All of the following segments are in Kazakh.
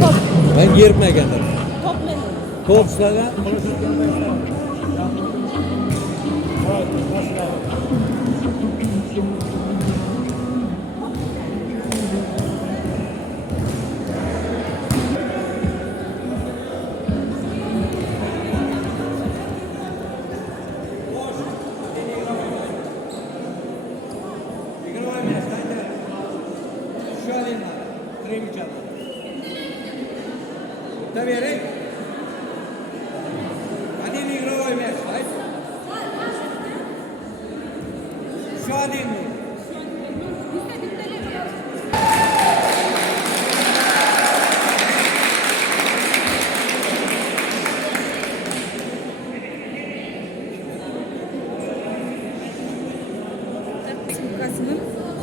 top. Ben girme geldim. Top ne? Top sana.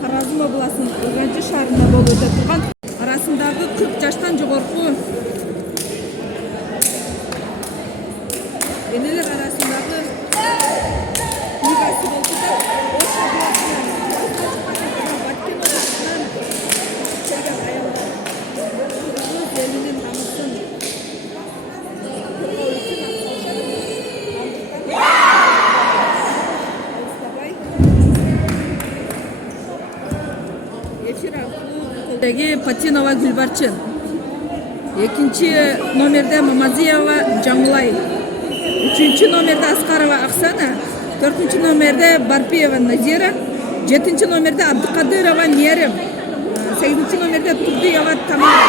Karazım oblasının Ырғачы шаарында болуп өтө турган арасындагы 40 жаштан жогорку энелер арасындагы лигасы болуп жатат. Ош областынан Баткен областынан келген аялдар өз элинин намысын коргоо үчүн Патинова Гүлбарчын, экинчи номерде Мамазиева Жаңылай, үчүнчү номерде Аскарова Аксана, төртүнчү номерде Барпиева Назира, жетинчи номерде Абдыкадырова Нерим, сегизинчи номерде Турдиева Тамара,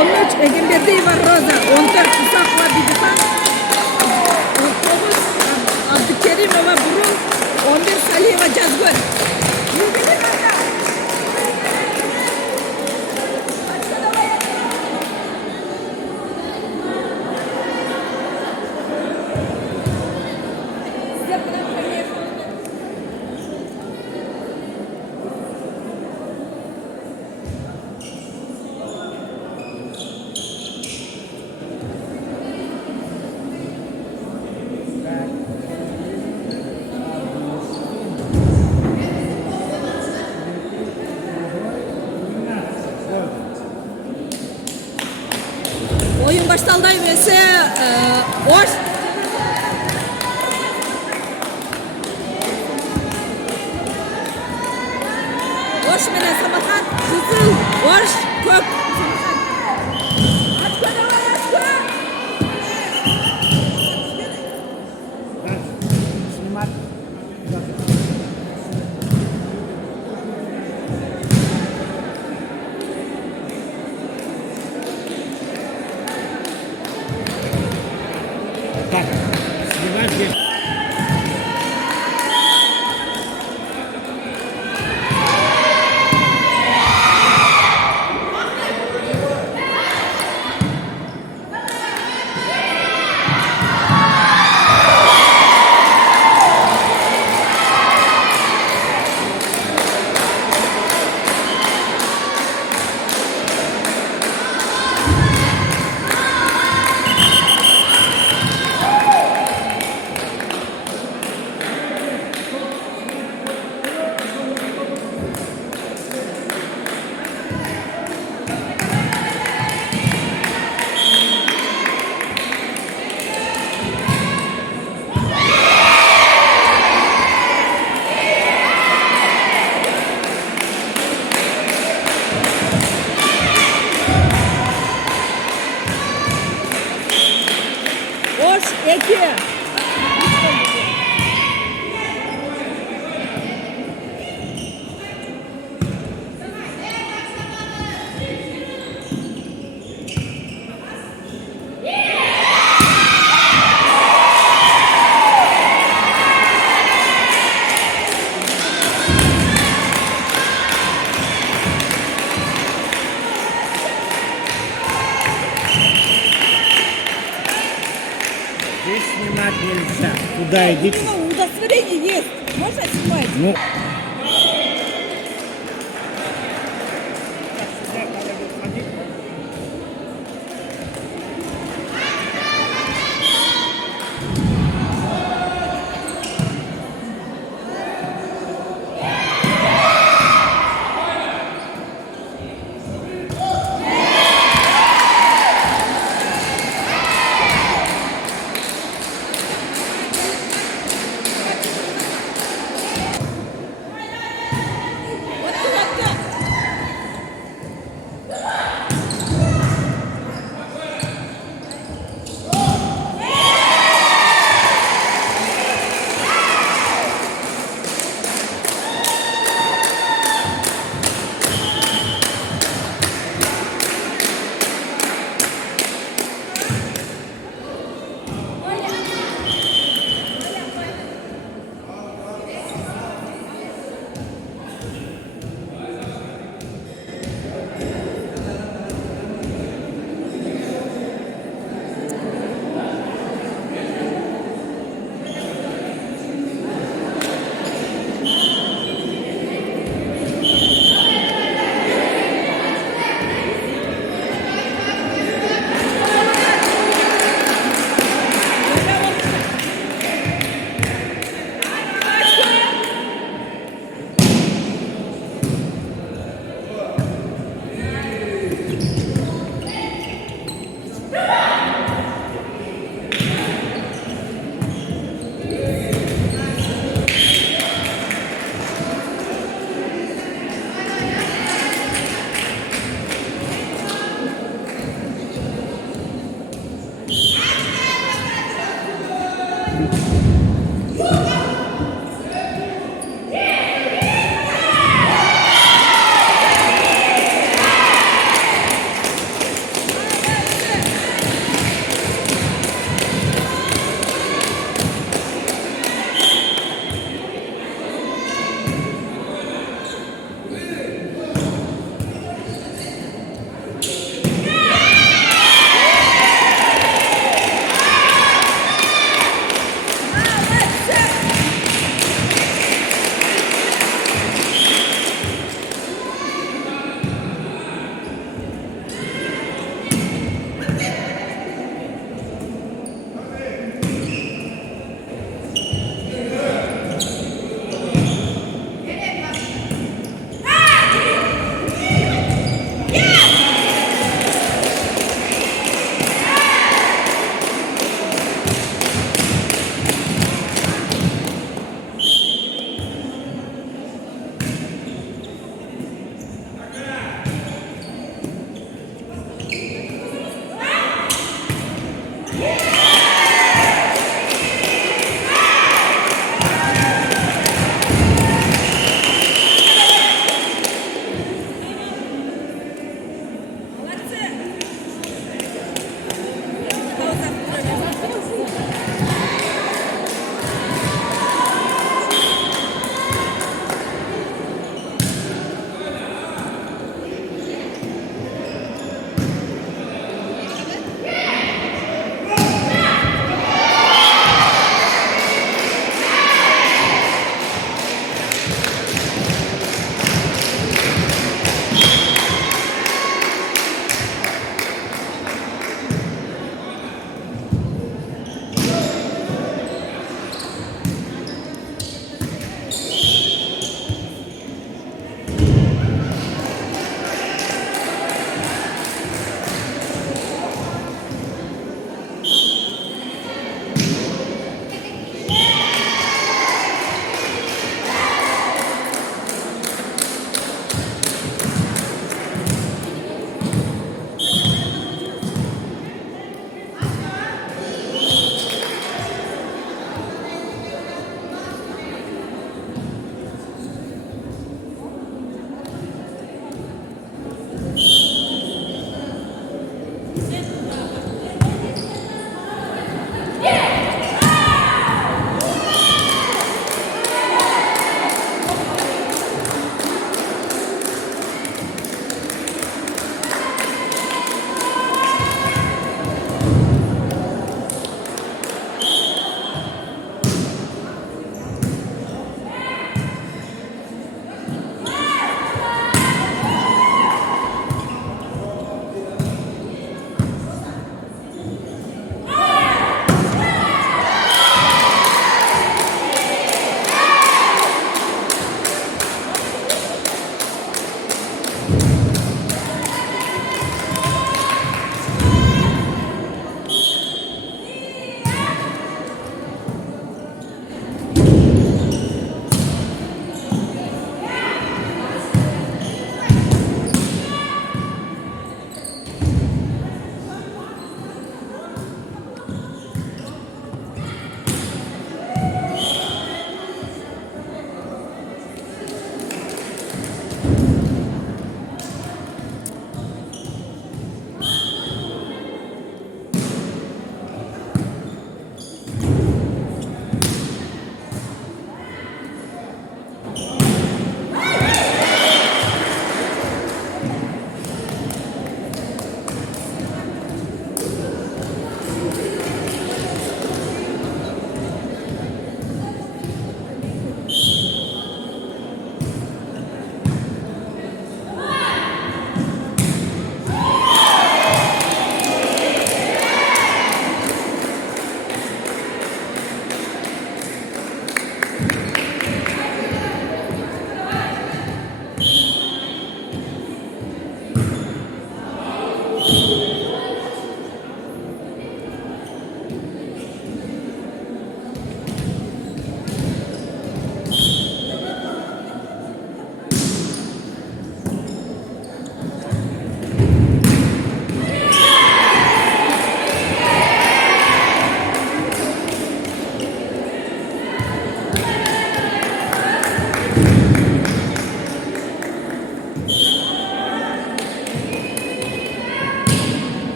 13 Эгембердиева Роза, 14 Исакова Бибихан, 19 Абдыкеримова Бурун, 11 Салиева Жазгөл. Oyun baştaldı ise Oş. Oş menen Samaхан, Kızıl, Oş, Köp. Oş, Eki. Здесь снимать нельзя. Туда идите. Удостоверение есть. Можно снимать? Ну.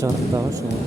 жарықтағы шоу.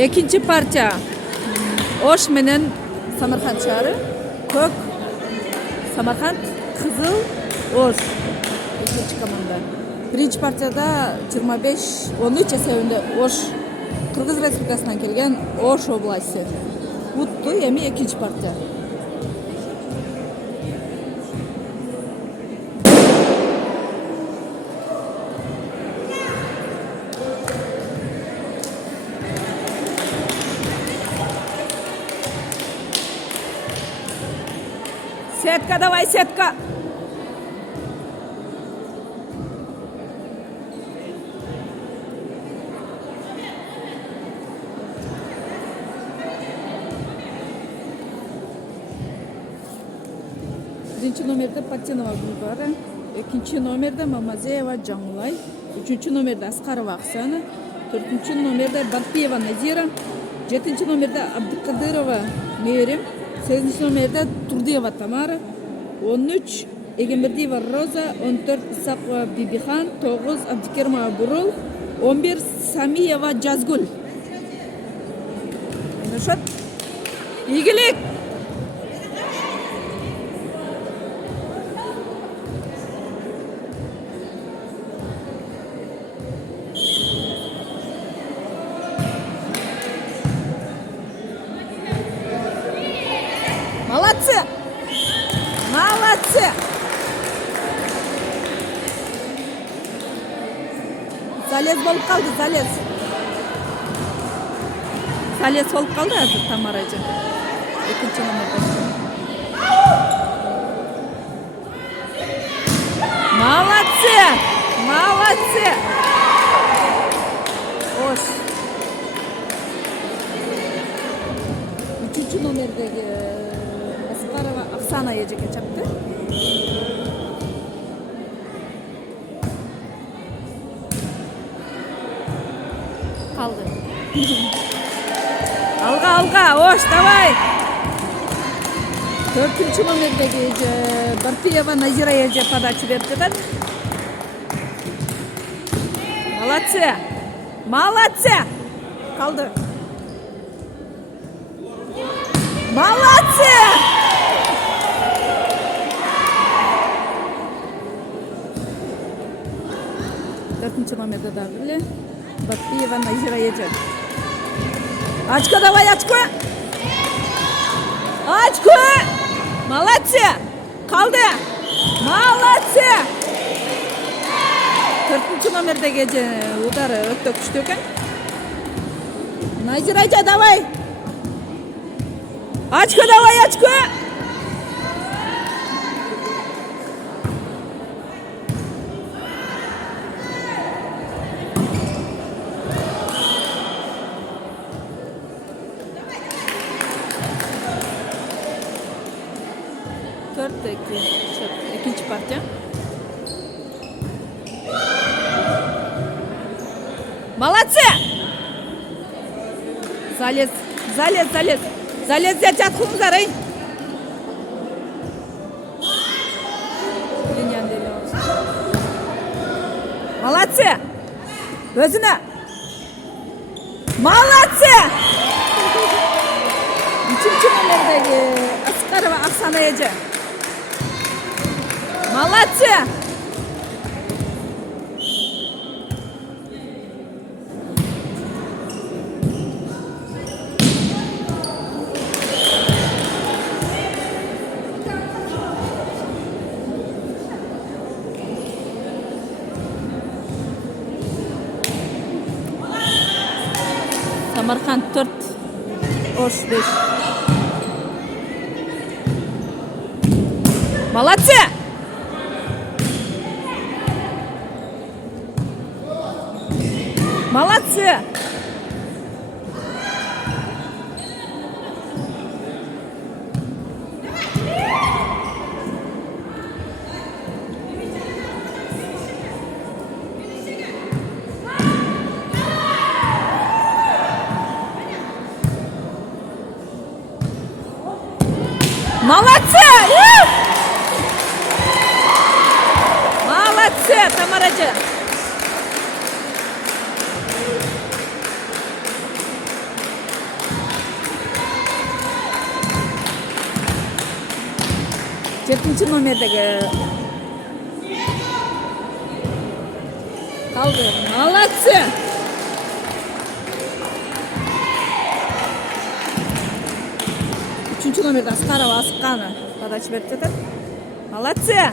Экинчи партия Ош менен Самарканд шаары. Көк Самарканд, кызыл Ош. Экинчи команда. Биринчи партияда 25-13 эсебинде Ош Кыргыз Республикасынан келген Ош областы утту. Эми экинчи партия. Сетка, давай, сетка. Birinci номерде Патинова Гулбара, экинчи номерде Мамазеева Жаңылай, үчүнчү номерде Аскарова Аксана, төртүнчү номерде Бартиева Назира, жетинчи номерде Абдыкадырова Мээрим, 8 номерде Турдиева Тамара, 13 Эгембердиева Роза, 14 Исакова Бибихан, 9 Абдикермова Бурул, 11 Самиева Жазгул. Шот. Игілік! Молодцы! Молодцы! Залез болып қалды, залез. Залез болып қалды әзір Тамарайжан. Екінші номерде. Молодцы! Молодцы! Ош. Üçüncü номердегі Аскарова Оксана ежеге чапты. Қалды. Alga, oş, давай. 4-cü nomerdagi Barpiyeva Nazira eje подачу berib жатат. Молодцы. Kaldı. Молодцы. 4-cü номерде дагы Barpiyeva Nazira eje. Очко, давай, очко. Очко. Молодцы. Kaldı. Молодцы. 4-cü nomerdagi udары өтө күчтүү экен. Назира эже, давай. Очко, давай, очко. İkinci partiya. Молодцы! Залез. Залезде жатқыңыздар, ей. Молодцы! Өзіне. Молодцы! 3-cü nomerdagi Asqarova Oksana eje. Молодцы! Samarqand 4, Osh 5. Молодцы! Молодцы! Молодцы! Молодцы, Тамарачы! Жетінші номердегі қалды. Молодцы! Üçüncü номерді Asqarova Asqana подачу беріп жатыр. Молодцы!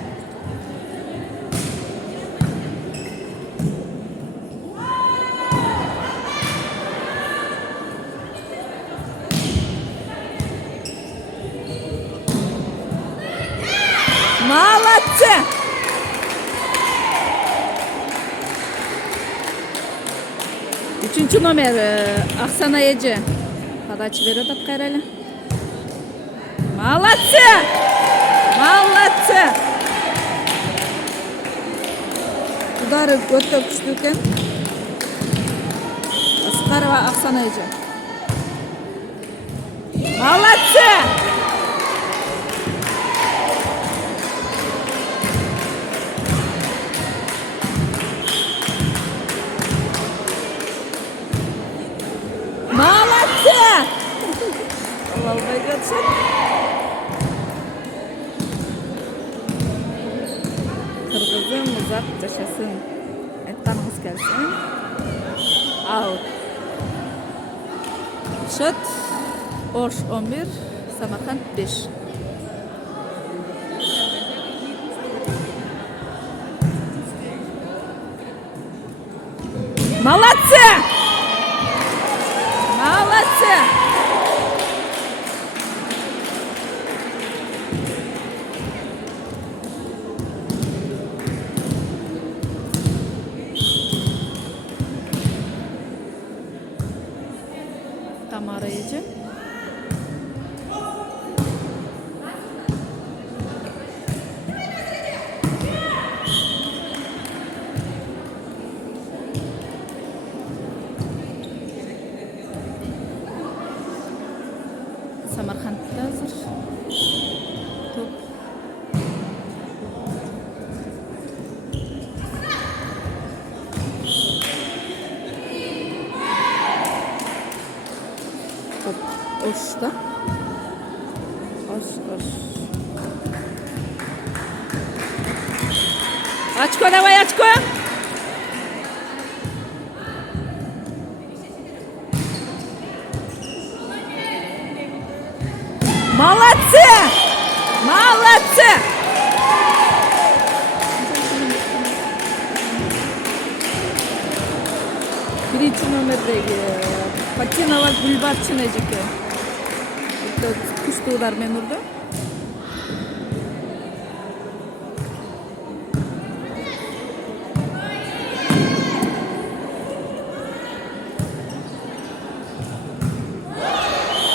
Молодцы! Üçüncü номер Oksana eje подачу беріп жатат кайралы. Молодцы! Молодцы! Udары өтө күчтүү экен. Asqarova Oksana eje. Молодцы! Молодцы! Албай жатышат. Kırgızım uzak yaşasın. Ettanımız gelsin. Out. Şut. Osh 11. Samarqand 5. Молодцы! Молодцы! Tamara eje. Самарқандта азыр топ. Топ Ошта. Ош. Очко, давай, очко! Молодцы! Молодцы! Birinchi nomerdagi Patinova Gulbarchina ekan. Bitta kuchli udarmen urdi.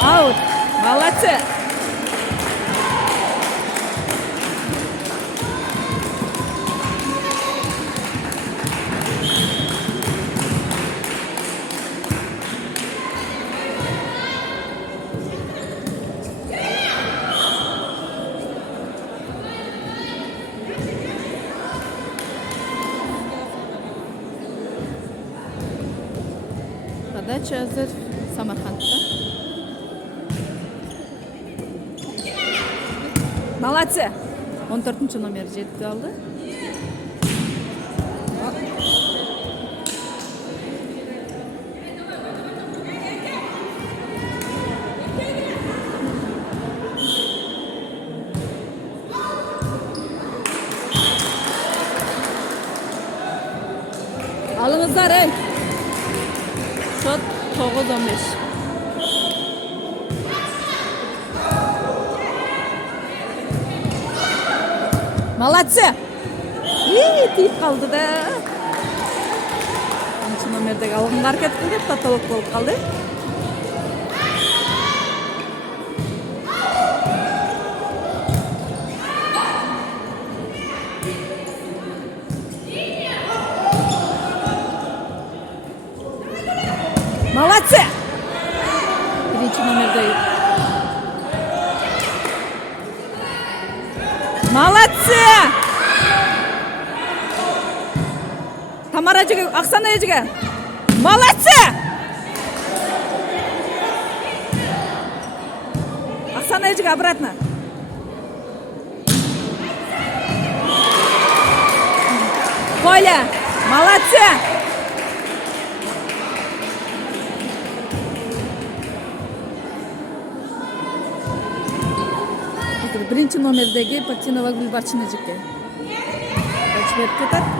Out. Молодцы! Подача hazır Samarqandda. Молодцы! 14 номер жетіп қалды. Alınızlar ey! Şot 9-15. Молодцы! Тиіп қалды да. Бірінші номердегі алғынға әрекет қылды, потолок болып қалды. Молодцы! Бірінші номердегі. Молодцы! Тамара жиге, Оксана жиге. Молодцы! Оксана жиге обратно. Коля, молодцы! Birinchi nomerdagi Patinova Gulbarchina ekan. Berib ketadi.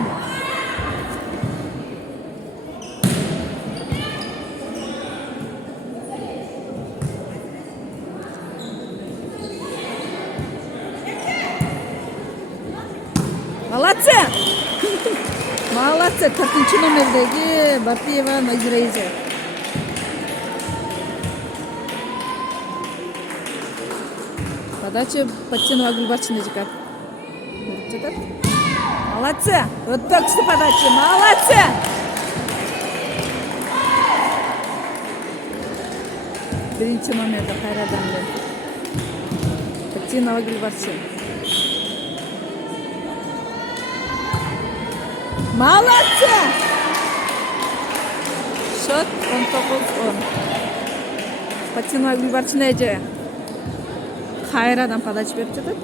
Молодцы! Молодцы! 4-chi nomerdagi Bapiyeva Naziraiza. Подача Patinova Gulbarchina ekan. Молодцы! Вот так что подача. Молодцы! Birinchi nomerda Hayradonda. Patinova Gulbarchina. Молодцы! Shot 19-10. Patinova Gulbarchina edi. Hayradan подача berib ketadi.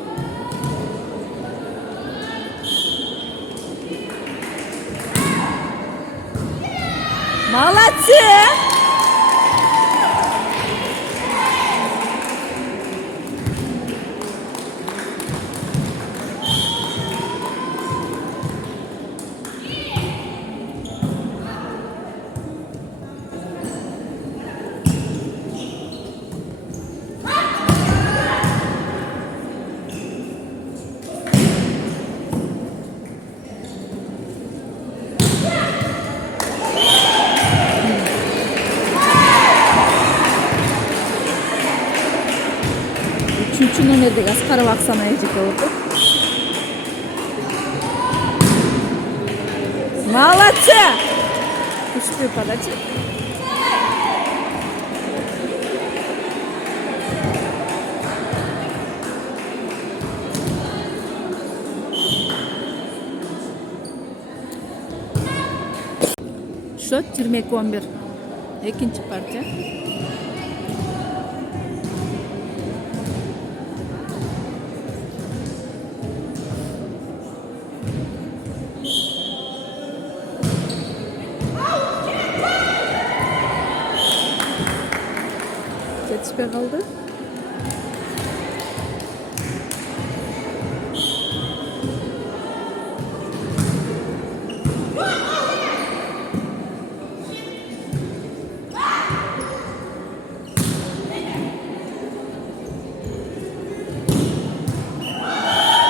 Молодцы! Üçüncü nomerdagi Asqarova Oksana ejika oldu. Молодцы! Kuchli подача. счет 22-11. Экинчи партия. Жетишпей калды.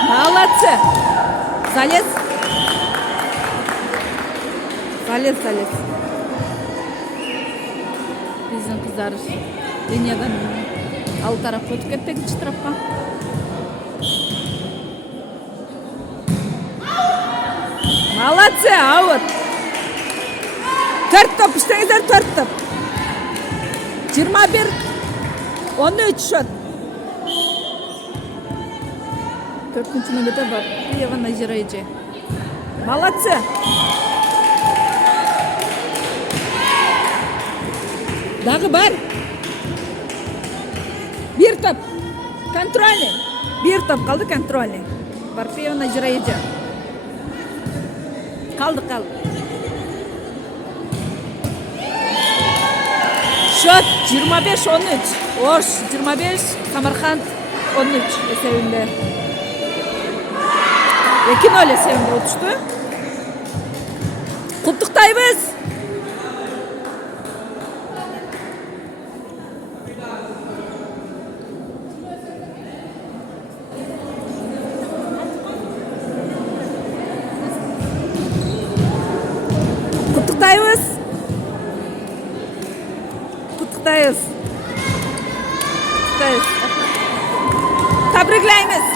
Молодцы! Залез. Залез. Биздин кыздар линиядан ал тарапка өтүп кетти, экинчи тарапка. Молодцы, аут. 4 топ иштеңиздер, 4 топ. 21-13 счет. 4-нчү номерде Бапиева Назира эже. Молодцы. Дагы бар. Бир топ. Контрольный. Бир топ калды, контрольный. Бапиева Назира эже. Kaldı. Счет 25-13. Ош 25, Самарқанд 13 есебінде. 2-0 есебінде ұтышты. Құттықтаймыз. Құттықтаймыз. Тәбриклейміз.